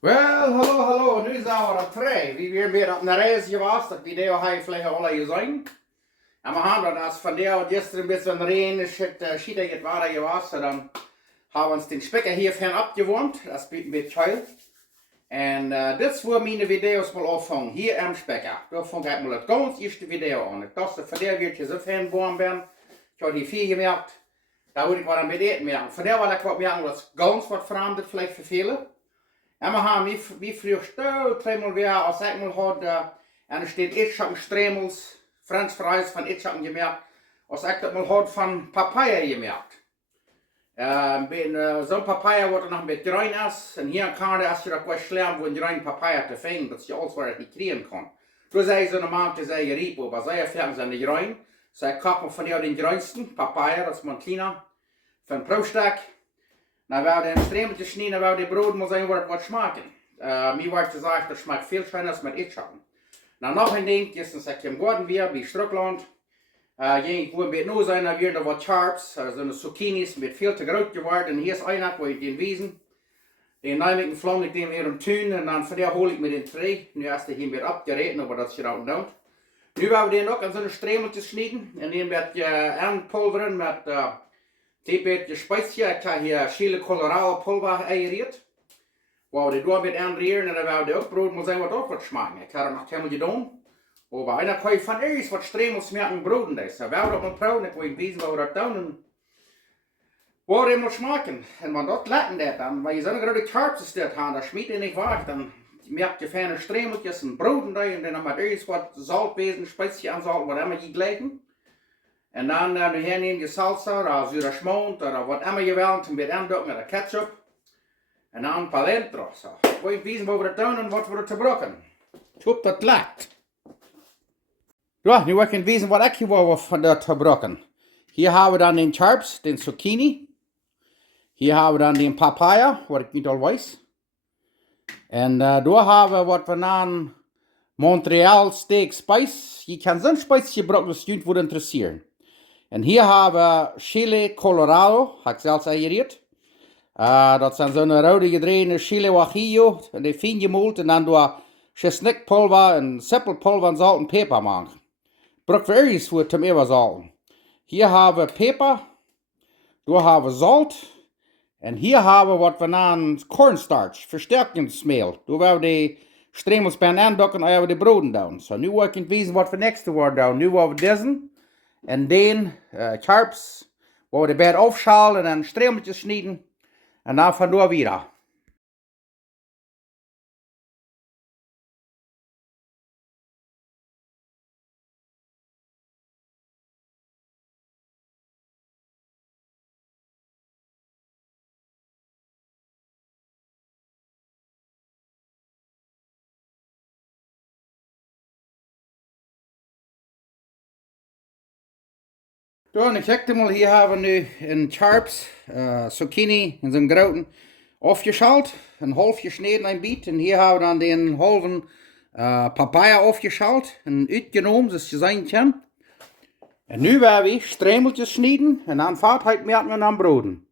Wel, hallo, nu zijn we op 3. Wie weer weer op een reis geweest, dat video heb je vielleicht alle gezien. En we hebben dat als van der gestern ein bisschen Regen, schiet het water geweest, dan hebben we ons den Specker hier fern abgewohnt, das biedt ein bisschen heil. En dit wordt mijn video's mal afvangen, hier am Specker. Daar vang ik mal het ganz eerste video aan. Ik dacht, van der wird je zo fan geworden ben. Ik had die 4 gemerkt, daar moet ik wat aan met eten merken. Van der wil ik wat merken, dat ganz wat veranderd, vielleicht für viele. En we gaan wie vroeger tweemaal weer als ik mal had, en er steht ich habe Schträmels, French fries van ich habe gemerkt, als ik dat mal had van Papaya gemerkt. Zo'n Papaya wordt nog een beetje rein is, en hier kan je als je dat wat schlimm wordt rein Papaya te vinden, dat je alles wat niet krijgen kan. Toen zei ze normaal te zeggen riepen, maar zij fertig zijn niet rein. Zij kopen van jou den reinsten Papaya, dat is mijn kleiner, van Proustek. Nou, we hebben een Schträmeltje snijden, en we hebben die brood moet zijn waar het wat smaken. Mir wordt gezegd, dat smaakt veel schöner als met etschappen. Nou, nog een ding, gestern zeg ik hem geworden weer, bij Struckland. Ik wil een beetje nu zijn, dan weer nog wat kjarps, zo'n zucchinis, met veel te groot geworden. En hier is een, waar ik den wiesen. Den neem ik een vlam, ik neem weer een tuin, en dan van der hol ik me den twee. Nu is hij hier weer opgereden, maar dat is hier ook dood. Nu hebben we den ook in zo'n Schträmeltje snijden, en den met aanpulveren met die beetje spice. Ik heb hier Chile Colorado pulver eieriert. Waar we die door met aanrieren, en dan hebben we ook brood moet zijn wat ook wat smaken. Ik heb er nog helemaal gedaan. Maar einer kan je van eerst wat Schträmels merken broden is. We hebben dat maar prouden, ik wil weten waar we dat doen. En waar we moet smaken. En want dat letten dat dan, weil je zo'n grote kjarps is dit gaan, dat schmiet je niet weg. Dan merk je fijne Schträmeltjes en broden daar. En dan met eerst wat zoutwezen, spice aan zout, wat immer je gelijken. En dan neem je salsa, of zure schmont, of wat immer je wilt, en weer aandoen met de ketchup. En dan palentro. Zo. Ik wil weten waar we dat doen en wat we er te brokken. Ik hoop dat lekt. Ja, nu wil ik weten wat ik hier wil van dat gebroken. Hier hebben we dan den kjarps, den zucchini. Hier hebben we dan den papaya, wat ik niet al weet. En daar hebben we wat we naam Montreal steak spice. Je kan zo'n spice gebruiken als je het wordt interesseren. En hier hebben we Chile Colorado, heb ik zelfs eieriert. Dat zijn zo'n rode gedreven Chile Guajillo. En die fijn gemoeld en dan door chesnikpulver en seppelpulver en zout en peper maken. Brok voor ergens voor te meer salten. Hier hebben we peper. Daar hebben we zout. En hier hebben we wat we naam cornstarch, versterkingsmeel. Daar hebben we die Schträmels bij aandokken en hebben we de broden doen. So, nu wil ik weten wat we nächste woord doen. Nu willen we deze. En den kjarps. Waar we de beet afschalen en dan Schträmeltjes snijden. En dan van daar weer. Zo, en kijk mal, hier hebben we nu een kjarps, zucchini in zijn groten afgeschaald, een half gesneden een biet. En hier hebben we dan den halven papaya afgeschaald en uitgenomen, zoals je zien kan. En nu werden we Schträmeltjes snijden en dan vaart merken we aan broden.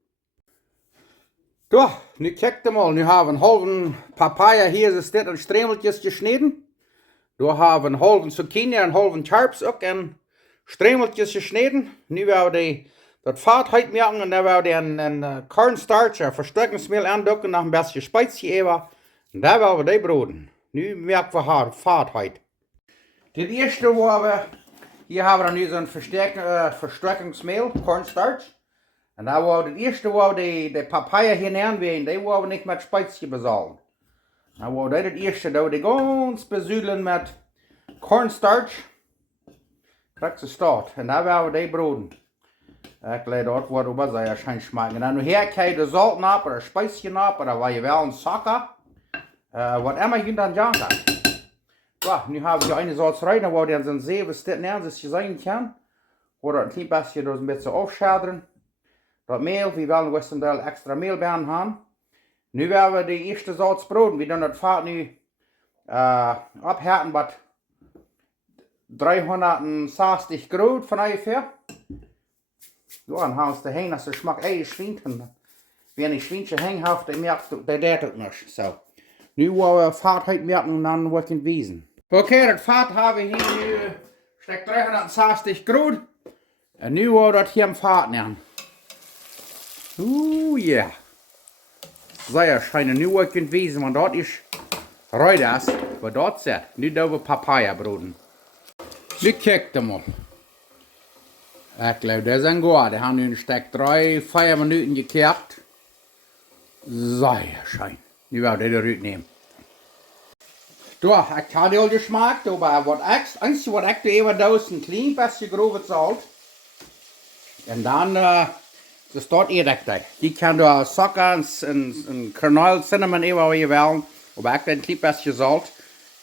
Zo, nu kijk mal, nu hebben we een halve papaya, hier is dit in Schträmeltjes gesneden. Daar hebben we een halve zucchini en een halve kjarps ook en Schträmeltjes gesneden. Nu werden we dat vaart merken en dan werden we een cornstarch, een versterkingsmeel aandoen, nog een beetje spice geven. En daar werden we die broden. Nu merken we haar vaart. Dit eerste waar we, hier hebben we nu zo'n versterkingsmeel, cornstarch. En dan waar we het eerste waar we de papaya hinein, die waar we niet met spice bezalen. Dan waar we het eerste, dat we die ganz bezudelen met cornstarch. Krijgt ze staat. En dan werden we die broden. Ik leid dat wat over zij schijn smaken. En dan hier krijg je de zout op, of spice op, of waar je wel een suiker. Wat immer je dan janken. Ja, nu hebben we eine zout rein, waar we dan zijn zeven stit neer, zoals je zien kan. Waar dat een klein beetje dus een beetje afschaderen. Dat meel, we willen een deel extra meel bij hebben. Nu werden we de eerste zoutsbroden. We doen dat vaart nu opherten wat 360 Grad van ongeveer. Ja, dan gaan ze heen als de smaak eigen schwint. En wenn ich Schweinchen hängen habe, dann merkst du, der auch noch. So. Nu wollen wir Fahrt heute merken und dann wird es wiesen. Okay, das Fahrt habe ich hier nu steckt 360 Grad. Und nu wollen wir das hier am Fahrt nehmen. Yeah. Sehr schön. Nu wird es wiesen, und dort ist Reudas, was dort sagt. Nu da wir Papaya broden. Nu kijkt mal. Ich glaube, das ist ein gut. Die haben nu steckt 3-4 Minuten gekehrt. Sehr schön. Nu wollen wir das rausnehmen. Du, ich habe die al geschmackt, aber was Einzige, was ich da eben da ist, ein klein bisschen grobe Salz. Und dann, das dort ich da. Die kann da Zucker und Kernel, Cinnamon eben wählen, aber ich da ein klein bisschen Salz.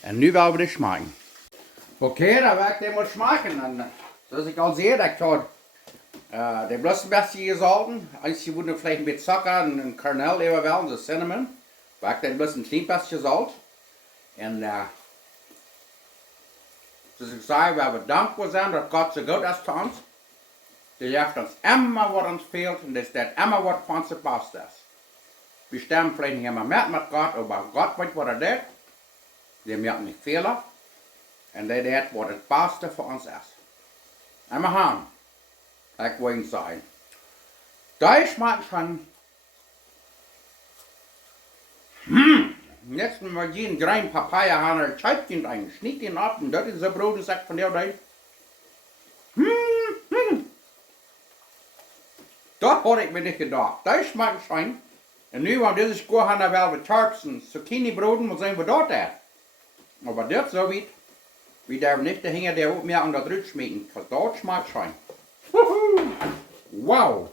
Und nu wollen wir das schmecken. Okay, da werde ich den mal schmecken. Und das ich al sehe, ich habe der bloß ein bisschen gesalten. Einzige, wo vielleicht mit Zucker und Kernel eben wählen, das Cinnamon. Aber ich da bloß ein klein bisschen Salz. Und dus ik zei, we hebben dankbaar zijn dat God zo goed is voor ons. Die heeft ons immer wat ons fehlt und das ist immer was von uns passt ist. Wir stimmen vielleicht nicht immer mit Gott, aber Gott weiß, was tut. Der macht nicht Fehler. Und der tut, was das Beste für uns ist. Immer haben. Ich will Ihnen sagen. Da schmeckt schon. Jetzt mal jeden Grein Papaya haben, scheibt ihn rein, schnitt ihn ab und das ist der Brot, das sagt von der da. Das hatte ich mir nicht gedacht. Das schmeckt schon. Und nu, wenn dieses Jahr haben wir mit Tarps und Zucchini-Broten, muss sehen, was dort ist. Aber das so weit, wie der nicht dahinter, der auch mehr an der Drück schmecken. Das dort schmeckt schon. Wow!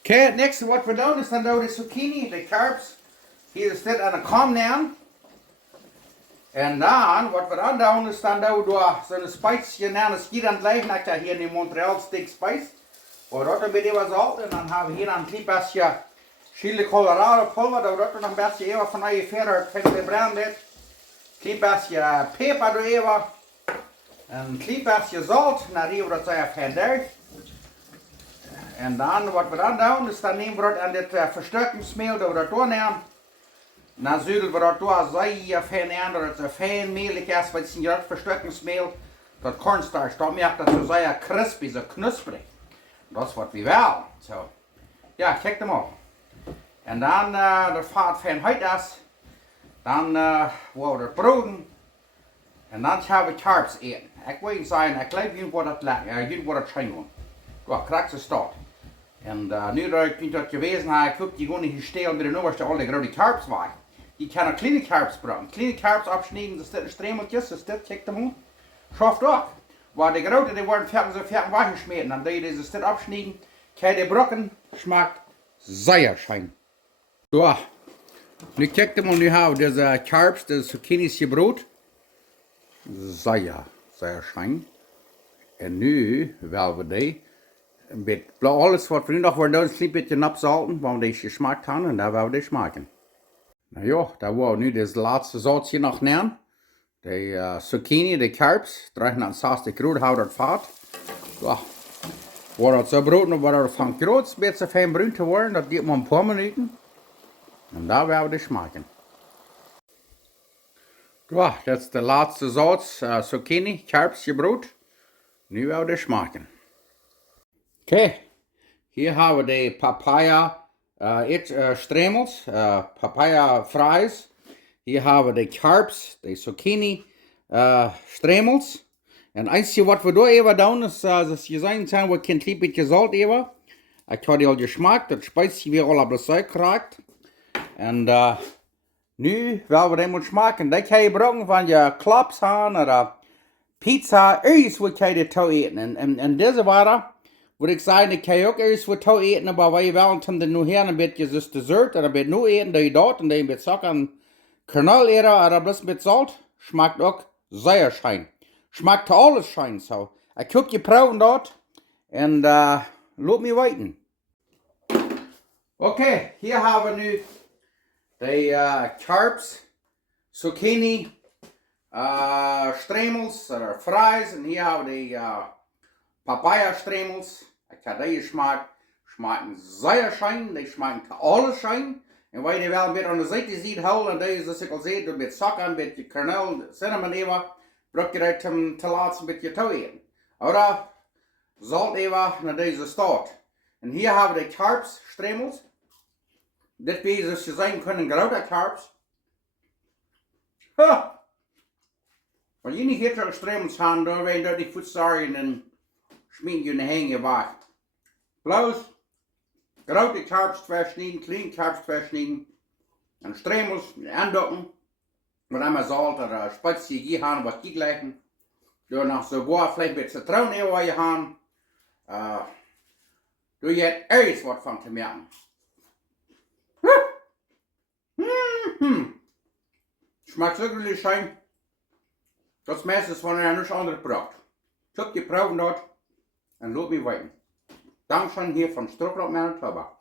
Okay, das nächste, was wir tun, ist dann da die Zucchini, die Kjarps. Hier ist das an der Kamm nehmen. Und dann, was wir dann tun, ist dann da so eine Speise nehmen. Es geht dann gleich nach hier in die Montreal Steak Spice. Und dort ein bisschen Salz. Und dann haben wir hier ein klein bisschen Chili Colorado Pulver. Da wird noch ein bisschen eher von ungefähr, fängt der Brand mit. Ein klein bisschen Pfeffer da eben. Ein klein bisschen Salz. Dann rühren wir das einfach fertig. Und dann, was wir dann tun, ist, dann nehmen wir das an das Verstärkungsmehl, da wir das nehmen. Dann sügeln wir das sehr fein an, dass es fein mehlig ist, weil es nicht das Verstärkungsmehl, das Cornstarch, da merkt das so sehr crispy, so knusprig. Das ist, was wir wollen. So. Ja, check mal. Und dann, das fährt fein heute ist, dann wollen wir das broden. Und dann haben wir Tarps eten. Ich will Ihnen sagen, ich glaube, irgendwo das schön. Du kriegst es dort. Und nu dat ik dat gewesen habe, ich habe die gar nicht stehen mit der Nummerste, alle gerade Tarps waren. Die können kleine Tarps brauchen. Kleine Tarps abschneiden, das ist ein Schträmels, das ist, check mal. Schafft auch. Weil die Grote, die waren fertig, so fertig weggeschmiert. Und dann dieses das abschneiden, keine Brocken, schmeckt sehr schön. So, nu check mal, nu haben wir diese Tarps, das Zucchinis Brot. Sehr schön. Und nu, weil wir die mit alles, was wir noch wollen, ein bisschen absalten, weil wir das geschmeckt haben, und da wollen wir das schmecken. Na ja, da wollen wir nu das letzte Salz hier noch nehmen. Die Zucchini, die Kjarps, 360 Grad, haut das Fett. Ja, war das so braten, war das von Grad, ein bisschen fein brun zu werden, das geht mal ein paar Minuten. Und da wollen wir das schmecken. Ja, das ist der letzte Salz, Zucchini, Kjarps, Brot. Nu wollen wir das schmecken. Okay, hier haben wir die Papaya Schträmels, Papaya Fries. Hier haben wir die Kjarps, die Zucchini Schträmels. Und einzige, was wir da eben tun, ist, dass wir sagen, wir kein klein bisschen Salz eben. Ich habe die all geschmeckt, das Speise wir alle das Zeug gekriegt. Und nu wollen wir den mal schmecken. Die kann ich brauchen, wenn ihr Klops haben oder Pizza, alles wo kann ich das eten. Und diese Ware, würde ich sagen, ich kann auch alles was eten, aber weil ich wollen, dann nur her ein bisschen das Dessert oder ein bisschen nur eten, da ich dort und dann mit Zucker und Kernel eten oder bloß mit Salz, schmeckt auch sehr schön. Schmeckt alles schön so. Ich habe geprobt dort und lass mich warten. Okay, hier haben wir nu die Kjarps, Zucchini, Schträmels oder Fries und hier haben wir die Papaya Schträmels. Ich habe die geschmeckt. Schmecken sehr schön, die schmecken alles schön. En waar je wel een beetje aan de zijde ziet houden, en dat is dus ik al zei, met zakken, een beetje kernel, cinnamon even, brok je dat te laatst een beetje toe eten. Oder zout even naar deze staat. En hier hebben we de kjarps, Schträmels. Dit is dus je zeggen kunnen grote kjarps. Ha! Als je niet hier Schträmels gaan, dan weet je dat die voet sorry en schmink je een hang weg. Bloos, grote kjarps versnijden, kleine kjarps versnijden. En Schträmels aandokken. Met allemaal zout en spatie hier gaan wat kiek leggen. Door nog sogar vielleicht met citroen in je gaan. Doe je het ergens wat van te merken. Schmeckt wirklich schön. Das meiste ist von einem nicht anderen Produkt. Ich hab die Proben dort und lass mich weiten. Dankeschön hier von Stuttgart, Manitoba.